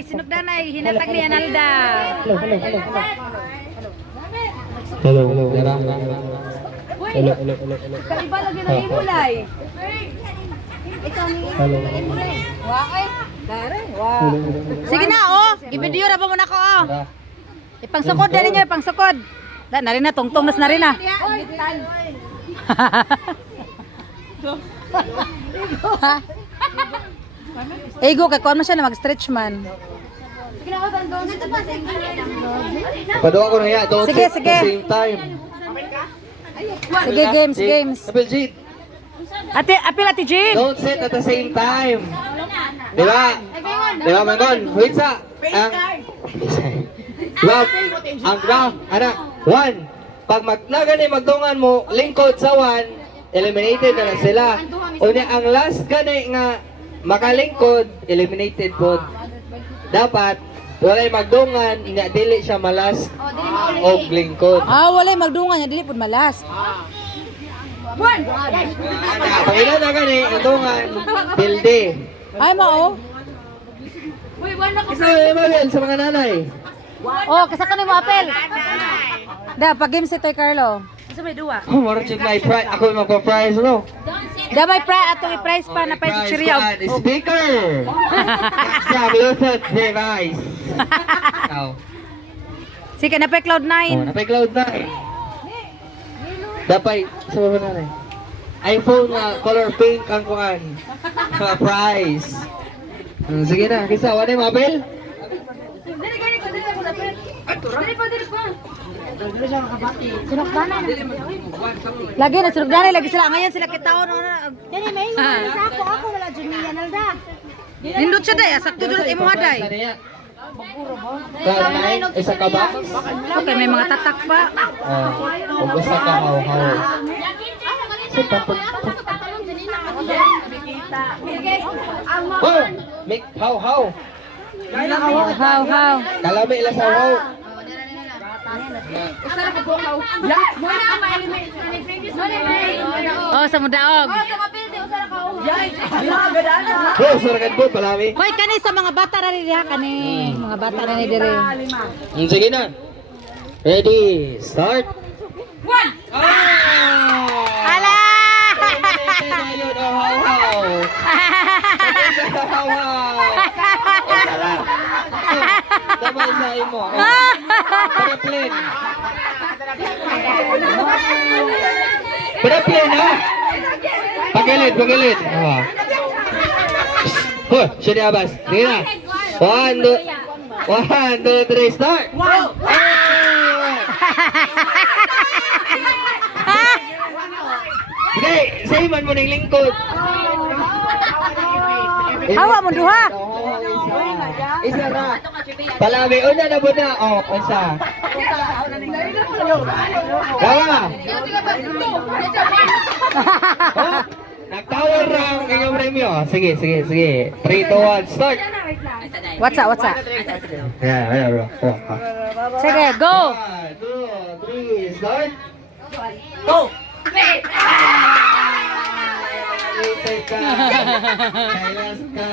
Sinugdanay, hinatag ni Analda. Hello. Hello. Kaiba lagi ng imulay. Hello. Wow. Sige na, i-video na ba muna ko, Ipangsukod na ninyo, ipangsukod. Na rin na, tungtong na rin na. Ego, kakuan mo siya na mag-stretch man. Paduwa ko na yan. Don't Sige, sit sige. at the same time. Sige, games. Apiljit, Apil ati Jig. don't sit at the same time. Diba, Mangon? Wait sa. Ang graph, anak. 1. Pag maglagani magdungan mo, lingkod sa 1, eliminated na sila. Unya, ang last gani nga makalingkod, eliminated po. Dapat, walay magdungan, nga dili siya malas o lingkod. Walay magdungan niya, dili pud malas. Panginoon na gani, magdungan, bilde. Ay, mao. Isa yung sa mga nanay. Kasa ka ni mo apel. Da, pag-game si Toy Carlo. Isa may duwa. Mara check na i-price. Ako yung magpa-price, no? Da may atong i-price pa na pa chichirya. Speaker! Extra Bluetooth device. Sige, na pa Cloud9. Napay Cloud9. Dapay, sa mga nanay. iPhone nga, color pink ang kuhan. Mga price. Sige na, kisa, wala yung mabel? Lagi na sunugdanay, lagi sila ngayon sila kitaon. Dili may sa ako wala Jimmy Analda. Nindot siya day, sakto dun sa imo haday. Isa ka ba? Okay, may mga tatak pa. Kung isa ka, haw-haw. Oh, make haw-haw. How. Kalami ila sa haw. Sa mudaog. Bro, saragan po, palami. Hoy, kani sa mga bata na rin kani. Mga bata na rin dire. Sige na. Ready, start. Ala! Ayun, haw-haw. Haw-haw. Damay sa imo. Para-plane. Para-plane, ha? Pagilid. Siya ni Abbas. Sige na. 1, 2, 3, start! Hindi, saiman mo ng lingkod. Hawa mo duha. Isa na. Palami, una na muna. Isa. Kawa. Nagtawar na ang inyong premyo. Sige. 3, 2, 1, start. What's up? Yeah, bro. Sige, go. 1, 2, 3, start. Go. Kailas ka.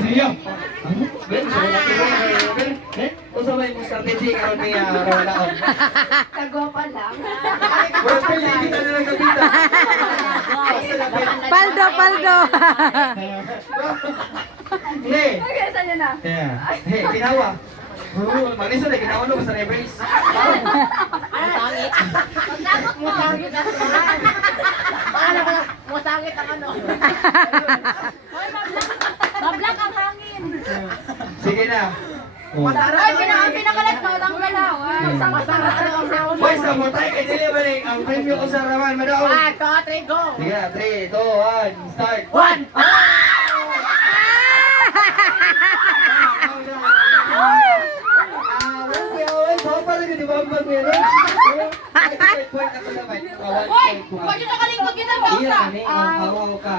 Sige. Usa may strategy karon ni Ronaldo. Kagwapa lang. Paldo. Hey. Hey, ginawa. Maniso na ginawa no sa embrace. Musangit ang ano. Mablak ang hangin. Sige na. Ay, pinakalas mo lang galaw. Boy, sa mutay kay dili balik ang premyo ko sa Raman madaw. 1, 2, 3, go. Sige na, 3, 2, 1, start. 1. Hoy, pwede na kalingkod kita ba Iya, usa? ani, hawaw ka.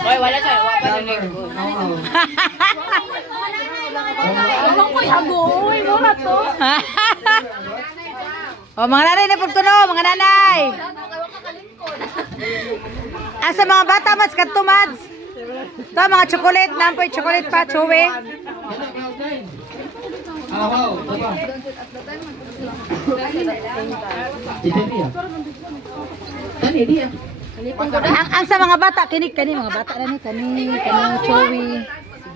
Hoy, wala siya, wala pa din ko. Wala ko yagoy mo na to. Mga nanay na pagtuno, mga nanay. Sa mga bata mas kadto mads. To mga chocolate, nampoy chocolate pa, chowe. Wow, diba? Ito niya. Kani dia. Ang sa mga bata kani mga bata na ni kani chowe.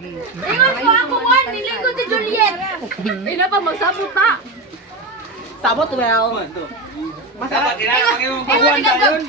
Ingon ko ako one, nilingkod si Juliet. Ina pa magsabot pa. Sabot well. Dapat kailangan yung pagkuhan tayo.